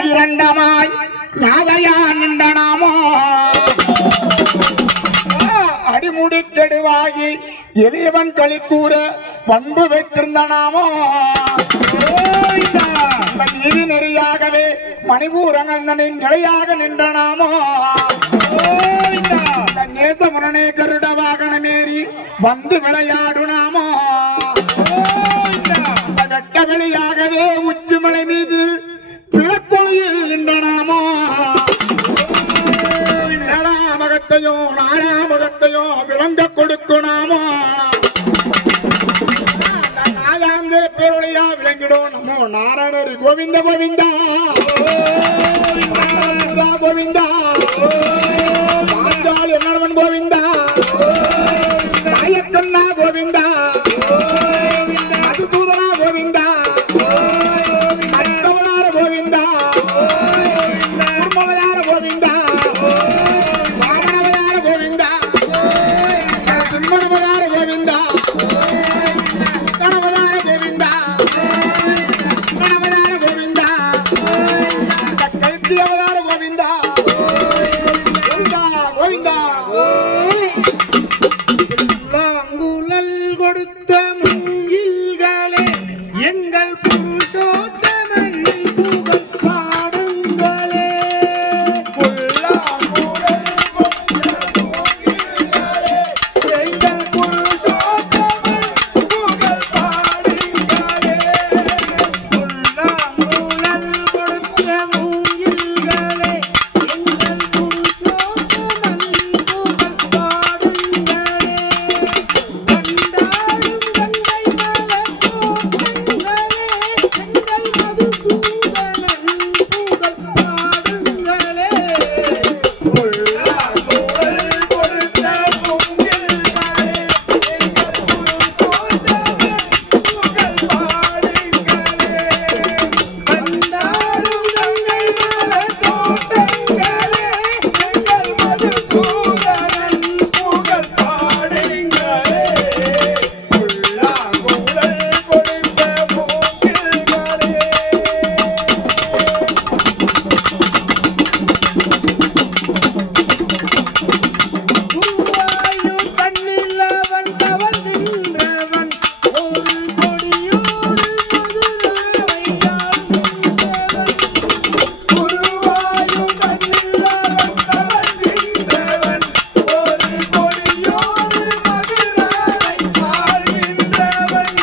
பகிரண்டமாய் நாதையா நின்றனாமோ அடிமுடி கெடுவாகி எளியவன் களி கூற பண்பு வைத்திருந்தனாமோ நீதி நெறியாகவே மணிபூரங்கந்தனின் நிலையாக நின்றனாமோ நேசமுரணே கருட வாகனமேறி வந்து விளையாடுனாமோ வெட்ட வெளியாகவே உச்சிமலை மீது பிளக்கொழியில் நின்றனாமோ ஏழாமகத்தையும் நாலாமகத்தையும் விளங்க கொடுக்கணாமோ நாயாந்திர பேரொழியா விளங்கிடும் நமோ நாராயணரி கோவிந்த கோவிந்தா கோவிந்தா பாஞ்சால் என்னவன் கோவிந்தா நாயக்கண்ணா கோவிந்தா மதுசூதனா கோவிந்தா அச்சவனார கோவிந்தா குடும்பவதார கோவிந்தா வாமனவதார கோவிந்தா சிம்மனவதார கோவிந்தா கணவதார கோவிந்தா கணவதார கோவிந்தா கல்வி அவதார கோவிந்தா கோவிந்தா கோவிந்தா அங்குழல் கொடுத்த மூங்கில்களே எங்கள் புருஷோத்தமன் புகழ் பாடுங்களே எங்கள் புருஷோத்தமன் புகழ் பாடுங்களே அங்குழல் கொடுத்த மூங்கில்களே எங்கள் புருஷோத்தமன் புகழ் பாடுங்களே கண்டாடும் கங்கை மலர் தோற்றங்களே எங்கள் மதுசூதனன் புகழ் பாடுங்களே புல்லாங்குழல் கொடுத்த மூங்கில்களே எங்கள் புருஷோத்தமன் புகழ் பாடுங்களே கண்டாடும் கங்கை மலர் தோற்றங்களே எங்கள் மதுசூதனன் புகழ் பாடுங்களே புல்லாங்குழல் கொடுத்த மூங்கில்களே குருவாயூர் தன்னில் அவன் தவழ்கின்றவன் ஒரு கொடியோடு மதுரை ஆள்கின்றவன் குருவாயூர் தன்னில் அவன் தவழ்கின்றவன் ஒரு கொடியோடு மதுரை ஆள்கின்றவன்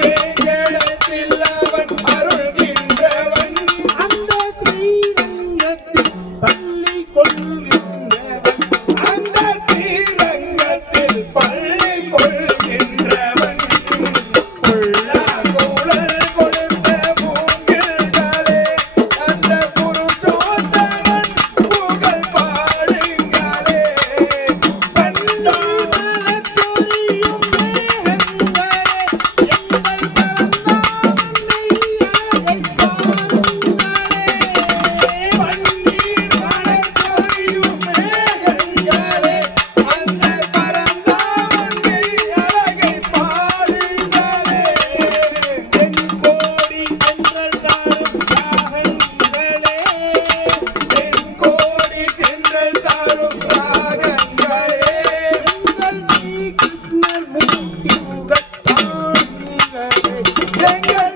திருவேங்கடத்தில் அவன் அருள்கின்றவன் அந்த ஸ்ரீரங்கத்தில் பள்ளி கொள்கின்றவன் அந்த ஸ்ரீரங்கத்தில் பள்ளி கொள்கின்றவன் புல்லாங்குழல் கொடுத்த மூங்கில்களே அந்த புருஷோத்தமன் புகழ் பாடுங்களே கண்டாமலச் சொரியும் மேகங்களே எங்கள் பரந்தாமன் மெய்யழகைப் பாடுங்களே பன்னீர் மலர் சொரியும் மேகங்களே அந்த பரந்தாமன் மெய்யழகைப் பாடுங்களே தென்கோடி தென்றல் தாரும் ராகங்களே தென்கோடி தென்றல் தாரும் ராகங்களே எங்கள் ஸ்ரீ கிருஷ்ணர் மூர்த்தி புகழ் பாடுங்களே எங்கள்